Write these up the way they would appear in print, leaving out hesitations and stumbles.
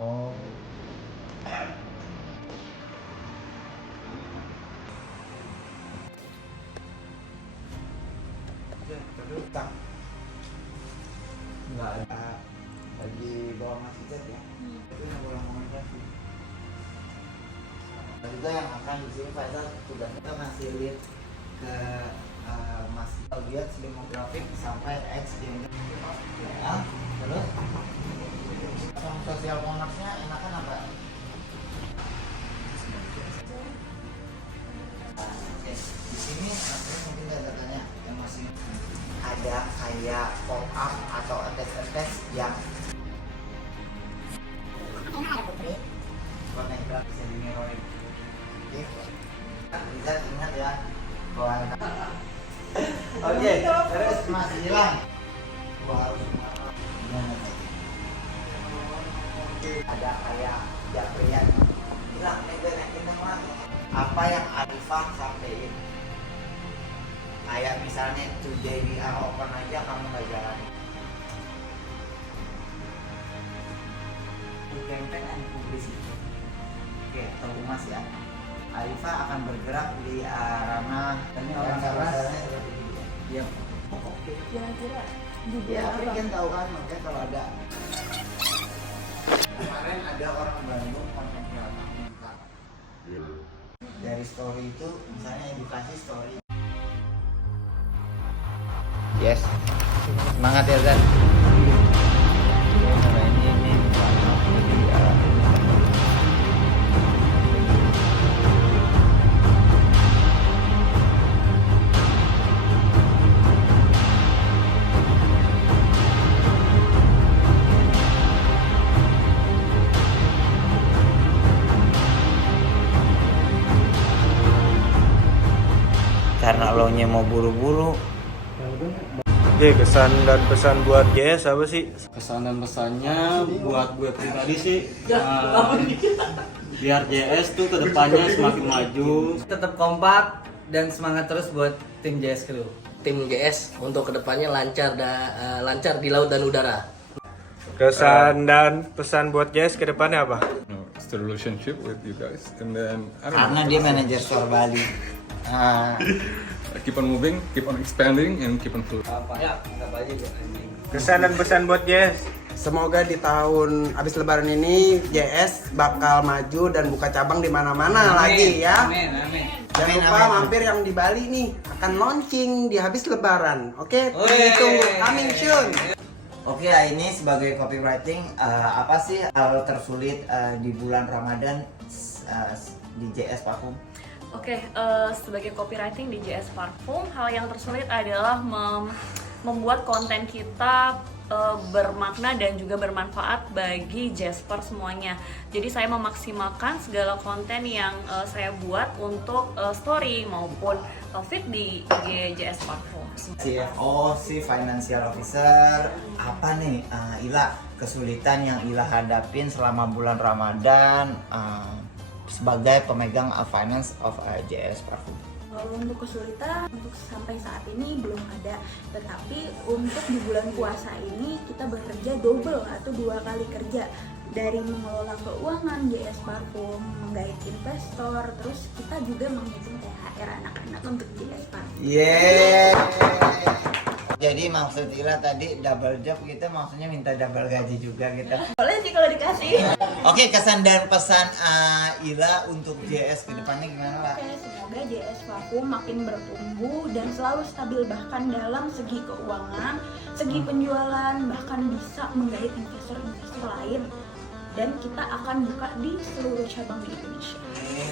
Oh. Terus tak nggak ada lagi bawa masih chat ya? Itu yang boleh komunikasi. Dan juga yang akan di sini Faisal sudah kita masih lihat ke masih lihat demografik sampai X gender. Ya, terus sosial commerce-nya enakan apa? Di sini mungkin saya tanya yang masih ada kayak pop up atau attach yang ada putri warna hitam bisa di mirroring. Oke, bisa ingat ya warna. Oke, terus masih hilang. Wow, ada kayak Japrian hilang ini orang apa yang Arifah sampein kayak misalnya today we are open aja kamu nggak jalan campaign and publicity. Oke, tahu mas ya, Arifah akan bergerak di ranah ini orang keras seperti itu ya. Iya. Oke, Kira-kira di ya bidang tapi apa? kan tahu kan makanya kalau ada kemarin ada orang Bandung konten kreator minta dari story itu misalnya edukasi story. Yes, semangat ya Zan. Ini karena lo nya mau buru-buru. Oke, kesan dan pesan buat JS apa sih? Kesan dan pesannya buat gue pribadi sih biar JS tuh kedepannya semakin maju. Tetap kompak dan semangat terus buat tim JS Crew. Tim GS untuk kedepannya lancar di laut dan udara. Kesan dan pesan buat JS ke depannya apa? No, it's the relationship with you guys, and then I don't Karena know. dia manajer store Bali. Keep on moving, keep on expanding, and keep on flow. Ya, nggak aja gue. Kesan dan pesan buat JS. Semoga di tahun habis lebaran ini JS bakal maju dan buka cabang di mana-mana lagi ya. Amin, amin. Jangan Amin, lupa amin. mampir yang di Bali nih akan launching di habis lebaran. Oke, Wih. tunggu coming soon. Oke, ini sebagai copywriting apa sih hal tersulit di bulan Ramadan di JS Parfum? Oke, sebagai copywriting di JS Parfum, hal yang tersulit adalah membuat konten kita bermakna dan juga bermanfaat bagi Jasper semuanya. Jadi saya memaksimalkan segala konten yang saya buat untuk story maupun feed di IG JS Parfum. CFO, si Financial Officer, apa nih Ila kesulitan yang Ila hadapin selama bulan Ramadan sebagai pemegang finance of JS Parfum? Kalau untuk kesulitan untuk sampai saat ini belum ada, tetapi untuk di bulan puasa ini kita bekerja double atau 2 kali kerja, dari mengelola keuangan JS Parfum, menggait investor, terus kita juga menghitung THR anak-anak untuk JS Parfum. Yeay. Jadi maksud Ila tadi double job gitu, maksudnya minta double gaji juga gitu. Boleh sih kalau dikasih. Oke, kesan dan pesan Ila untuk JS ke depannya gimana Pak? Oke, semoga JS Parfum makin bertumbuh dan selalu stabil bahkan dalam segi keuangan, segi penjualan, bahkan bisa menggait investor-investor lain. Dan kita akan buka di seluruh cabang di Indonesia.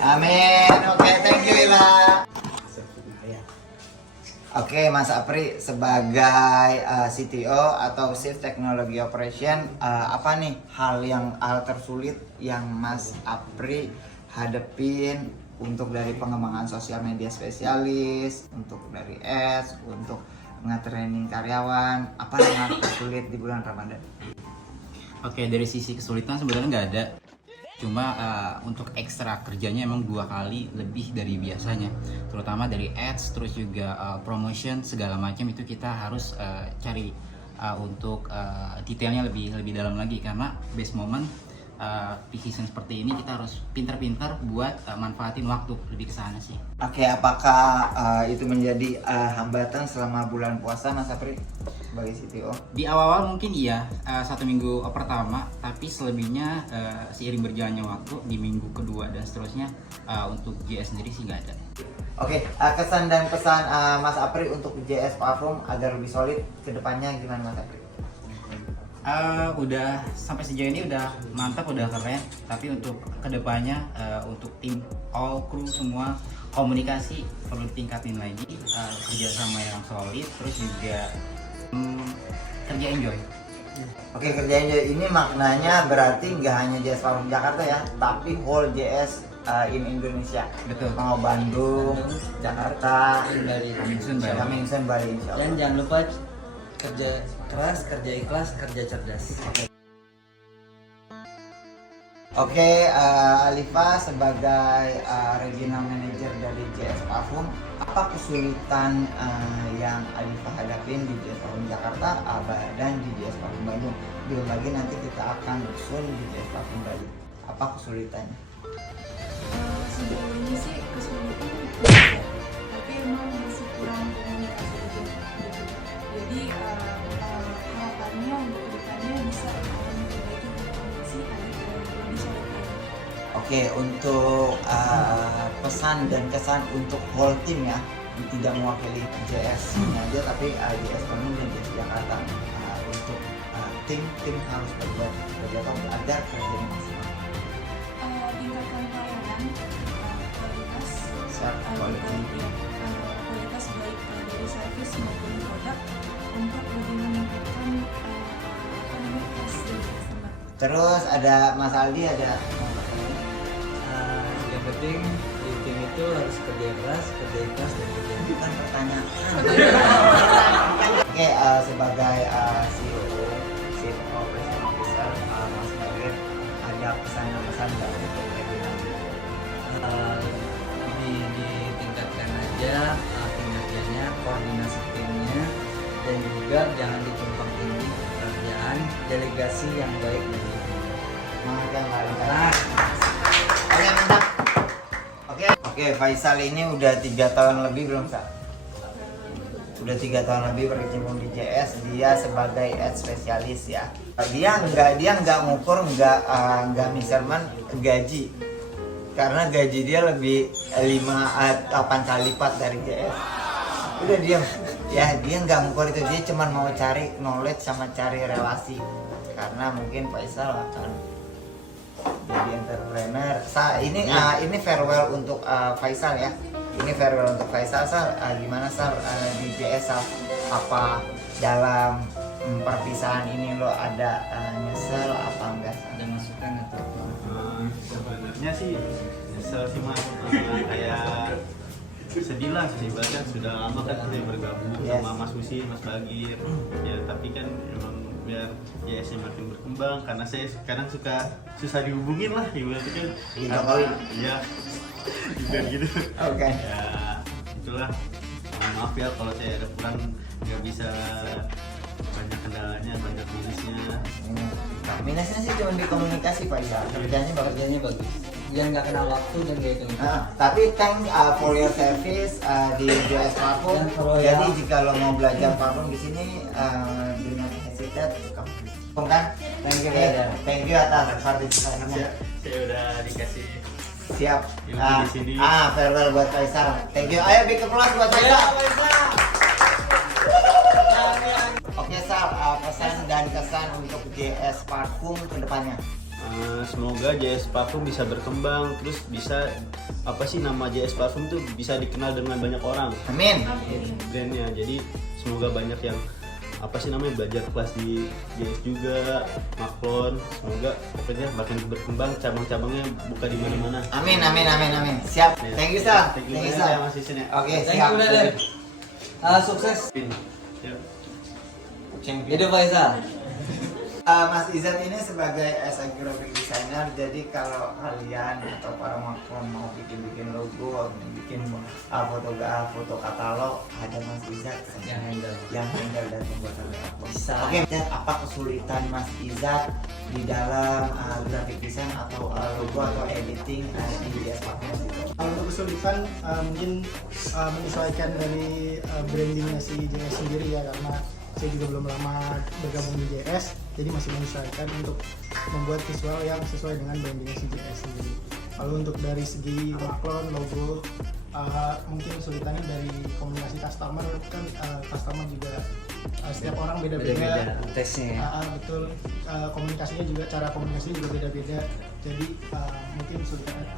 Amin. Oke, thank you Ila. Oke, Mas Apri sebagai CTO atau Chief Technology Operation, apa nih hal tersulit yang Mas Apri hadepin untuk dari pengembangan sosial media spesialis, untuk dari ads, untuk nge-training karyawan, apa yang hal tersulit di bulan Ramadan? Oke, dari sisi kesulitan sebenarnya nggak ada. Cuma untuk ekstra kerjanya emang 2 kali lebih dari biasanya, terutama dari ads, terus juga promotion segala macam itu kita harus cari untuk detailnya lebih dalam lagi, karena base moment peak season seperti ini kita harus pinter-pinter buat manfaatin waktu, lebih ke sana sih. Oke, apakah itu menjadi hambatan selama bulan puasa Mas Apri bagi CTO? Di awal-awal mungkin iya, 1 minggu pertama, tapi selebihnya seiring berjalannya waktu di minggu kedua dan seterusnya untuk JS sendiri sih nggak ada. Oke, kesan dan pesan Mas Apri untuk JS Parfum agar lebih solid ke depannya gimana Mas Apri? Udah sampai sejauh ini udah mantap, udah keren. Tapi untuk kedepannya untuk tim all crew semua komunikasi perlu tingkatin lagi, kerjasama yang solid, terus juga kerja enjoy. Oke, kerja enjoy ini maknanya berarti nggak hanya JS Parfum Jakarta ya, tapi whole JS in Indonesia. Betul. Mau Bandung, Jakarta, Bali. Coming soon Bali insya Allah. Dan jangan lupa kerja keras, kerja ikhlas, kerja cerdas. Oke, Alifa sebagai regional manager dari JS Parfum, apa kesulitan yang Alifa hadapin di JS Parfum Jakarta dan di JS Parfum Bandung? Belum lagi nanti kita akan usul di JS Parfum Bali. Apa kesulitannya? Sejauh ini sih kesulitan tidak, tapi emang masih kurang komunikasi aja gitu. Jadi harapannya untuk kedepannya bisa memperbaiki komunikasi agar lebih solid lagi. Oke, untuk pesan dan kesan untuk whole team ya, tidak mewakili JS aja tapi JS Bandung dan JS Jakarta, untuk tim harus berbuat agar kerjanya maksimal. Tingkatkan pelayanan, kualitas, kualitas baik dari servis maupun produk untuk lebih meningkatkan trust dari customer. Terus ada Mas Aldi ada. Yang penting di tim itu harus kerja keras, kerja ikhlas, dan kerja Bukan pertanyaan. Oke, sebagai CEO, Chief Operation Officer, Mas Nadir, ada pesan nggak untuk regional? ditingkatkan aja kinerjanya, koordinasi timnya, dan juga jangan ditumpang tindih pekerjaan, delegasi yang baik dan Semangat yang lain. Oke, mantap. Oke, Faisal ini udah 3 tahun lebih belum, Sa? Udah 3 tahun lebih berkecimpung di JS. Dia sebagai ad spesialis ya. Dia nggak ngukur, nggak measurement gaji, karena gaji dia lebih 5-8 kali lipat dari JS. Udah diam ya, dia nggak ngukur itu, dia cuma mau cari knowledge sama cari relasi, karena mungkin Faisal akan jadi entrepreneur. Ini farewell untuk Faisal ya. Ini farewell untuk Faisal. Gimana di JS apa dalam perpisahan ini lo ada nyesel apa enggak? ada masukan atau Sebenarnya sih nyesel sih Mas, kayak sedih lah sih, bahkan sudah lama kan saya bergabung sama Mas Husin, Mas Bagir ya, tapi kan emang biar JS-nya makin berkembang, karena saya sekarang susah dihubungin lah ibaratnya kan. Iya juga gitu. Oke. Ya itulah, maaf ya kalau saya ada kurang, nggak bisa, banyak kendalanya, banyak minusnya. Minusnya sih cuma di komunikasi Faisal. Kerjanya bagus. dia nggak kenal waktu dan gak hitung. Tapi thank for your service di JS Parfum. Jadi jika lo mau belajar parfum di sini, do not hesitate to come. Kan? Thank you atas partisipasinya. Saya udah dikasih Siap. ilmu di sini. Farewell buat Faisal. Thank you. Ayo big applause buat Faisal. Oke Sal, pesan dan kesan untuk JS Parfum ke depannya. Semoga JS Parfum bisa berkembang, terus bisa nama JS Parfum tuh bisa dikenal dengan banyak orang. Amin. Brandnya, jadi semoga banyak yang belajar kelas di JS juga, Maklon. Semoga pokoknya makin berkembang, cabang-cabangnya buka di mana-mana. Amin. Siap. Thank you Sal. Thank you ya Mas Isin ya. Oke, Thank siap. you brother. Sukses. Ya. Hidup Faisal. Mas Izat ini sebagai as a graphic designer, jadi kalau kalian atau para maklum mau bikin logo, bikin foto katalog, ada Mas Izat Yang handle dan pembuatan logo. Bisa. Oke, dan apa kesulitan Mas Izat di dalam graphic design atau logo atau editing di JS Platform itu? Kalau untuk kesulitan mungkin menyesuaikan dari brandingnya si JS sendiri ya, karena saya juga belum lama bergabung di JS, jadi masih menyesuaikan untuk membuat visual yang sesuai dengan brandingnya si JS sendiri. Lalu untuk dari segi maklon, logo, mungkin kesulitannya dari komunikasi customer, kan customer juga setiap orang beda-beda tesnya ya. Betul, komunikasinya juga, cara komunikasinya juga beda-beda, jadi mungkin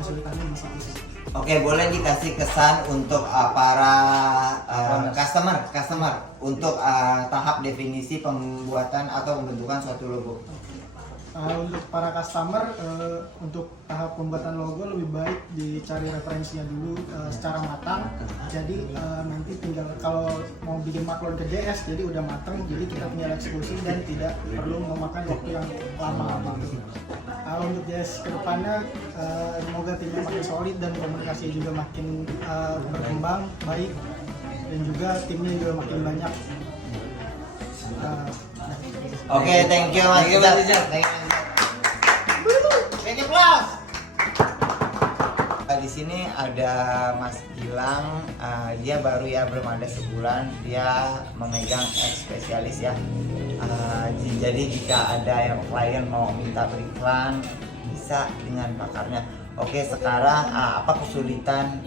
kesulitannya di situ sih. Oke, boleh dikasih kesan untuk para customer untuk tahap definisi pembuatan atau pembentukan suatu logo. Untuk para customer, untuk tahap pembuatan logo lebih baik dicari referensinya dulu secara matang. Jadi nanti tinggal kalau mau bikin maklon ke JS, jadi udah matang, jadi kita tinggal eksekusi dan tidak perlu memakan waktu yang lama. Untuk JS kedepannya, semoga timnya makin solid dan komunikasinya juga makin berkembang baik, dan juga timnya juga makin banyak. Oke, thank you Mas Izat. Thank you plus. Di sini ada Mas Gilang, dia baru ya, belum ada sebulan, dia memegang spesialis ya. Jadi jika ada yang klien mau minta beriklan, bisa dengan pakarnya. Oke, sekarang apa kesulitan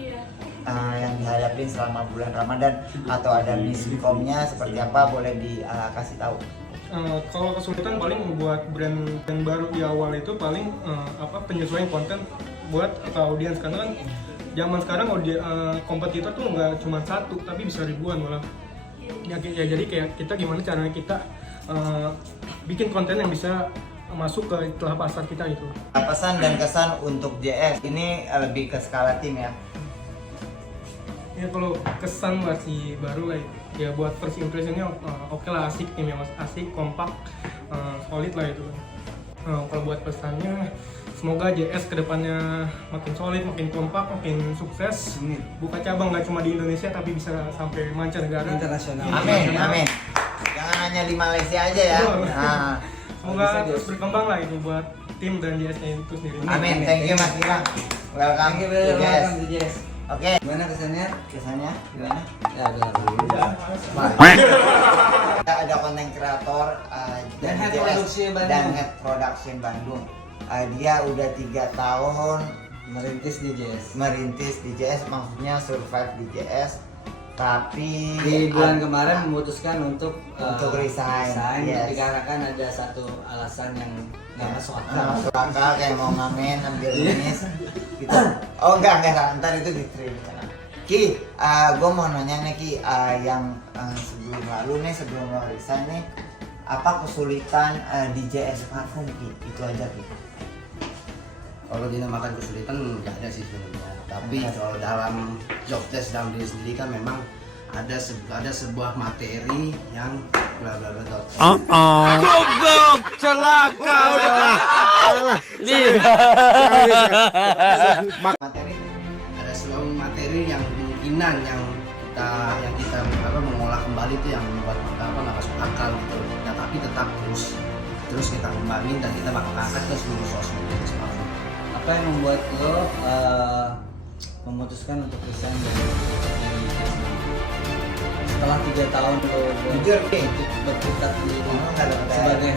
yang dihadapi selama bulan Ramadan, atau ada miskomnya seperti apa, boleh dikasih tahu? Kalau kesulitan paling membuat brand baru di awal itu paling penyesuaian konten buat audiens, karena kan zaman sekarang kompetitor tuh nggak cuma satu tapi bisa ribuan malah. Ya jadi kayak kita gimana caranya kita bikin konten yang bisa masuk ke telah pasar kita itu. Pesan dan kesan untuk JS ini lebih ke skala tim ya. Ya kalau kesan masih baru lah ya, buat first impressionnya oke lah, asik timnya mas, asik, kompak, solid lah itu. Kalau buat pesannya, semoga JS kedepannya makin solid, makin kompak, makin sukses. Buka cabang nggak cuma di Indonesia tapi bisa sampai mancanegara, internasional. Amin, amin. Jangan hanya di Malaysia aja ya. Nah, semoga terus berkembang lah itu buat tim dan JS-nya itu sendiri. amin. Thank you Mas Gilang. Welcome to JS. Oke. Gimana kesannya? Kesannya gimana? Ya, udah. Kita ada konten kreator Dan Head JS Production Bandung. dan Head Production Bandung. Dia udah 3 tahun Merintis di JS. merintis di JS, maksudnya survive di JS, tapi Di bulan kemarin memutuskan untuk resign. Yes. dikarenakan ada satu alasan yang nggak masuk akal. Nah, masuk akal, kayak mau ngamen ambil jenis gitu. Oh enggak, ntar itu diterima. Ki, gue mau nanya nih Ki, yang sebelum lo resign nih, apa kesulitan di JS Parfum Ki? Itu aja Ki. Kalau dinamakan kesulitan nggak ada sih sebenarnya. Tapi kalau dalam job test dalam diri sendiri kan memang ada sebuah materi yang bla bla bla. Goblok, celaka udah. Materi Ada sebuah materi yang kemungkinan yang kita mengolah kembali itu yang membuat kita nggak masuk akal gitu. Nah, tapi tetap terus kita kembangin dan kita bakal angkat ke seluruh sosmed itu semakin. Apa yang membuat lo memutuskan untuk resign dari setelah 3 tahun lo Jujur, Ki. berkutat di nggak ada sebagai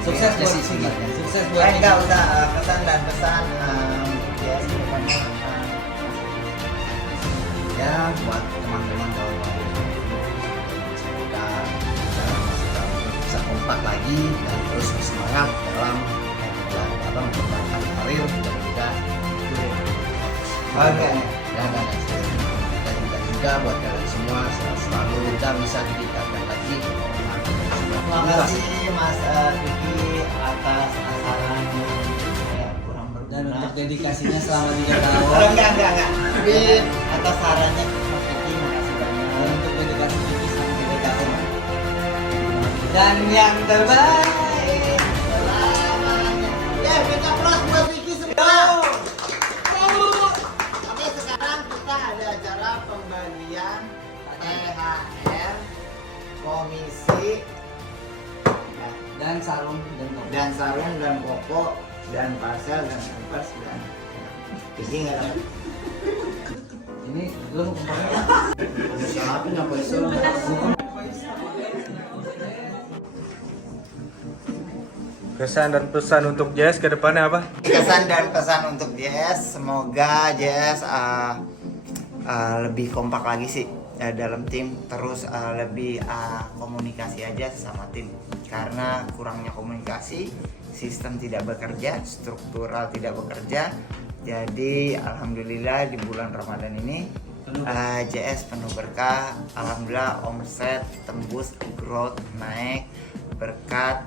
sukses buat sih sebenarnya. sukses buat enggak usah kesan dan pesan JS ke depannya. Ya buat teman-teman kalau semoga kita bisa kompak lagi dan terus bersemangat dalam mempertahankan karir dan juga Oke. dan juga buat kalian semua selalu kita bisa ditingkatkan lagi. Terima kasih Mas Vicky atas sarannya, kurang berguna. dan untuk dedikasinya selama 3 tahun. Enggak. Tapi atas sarannya Mas Vicky, makasih banyak. Dan untuk dedikasi Vicky selama 3 tahun. Dan yang terbaik Sarung dan Koko dan Parcel dan Pampers dan Kiki nggak dapat. Ini lu kemarin siapa nyapa itu? Kesan dan pesan untuk JS ke depannya apa? Kesan dan pesan untuk JS, semoga JS lebih kompak lagi sih dalam tim, terus lebih komunikasi aja sama tim, karena kurangnya komunikasi sistem tidak bekerja, struktural tidak bekerja. Jadi alhamdulillah di bulan Ramadan ini JS penuh berkah. Alhamdulillah omset tembus, growth naik berkat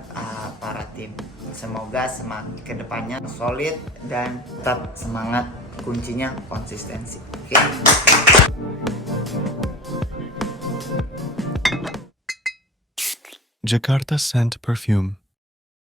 para tim. Semoga semakin kedepannya solid dan tetap semangat. Kuncinya konsistensi. Oke. Jakarta Scent Perfume.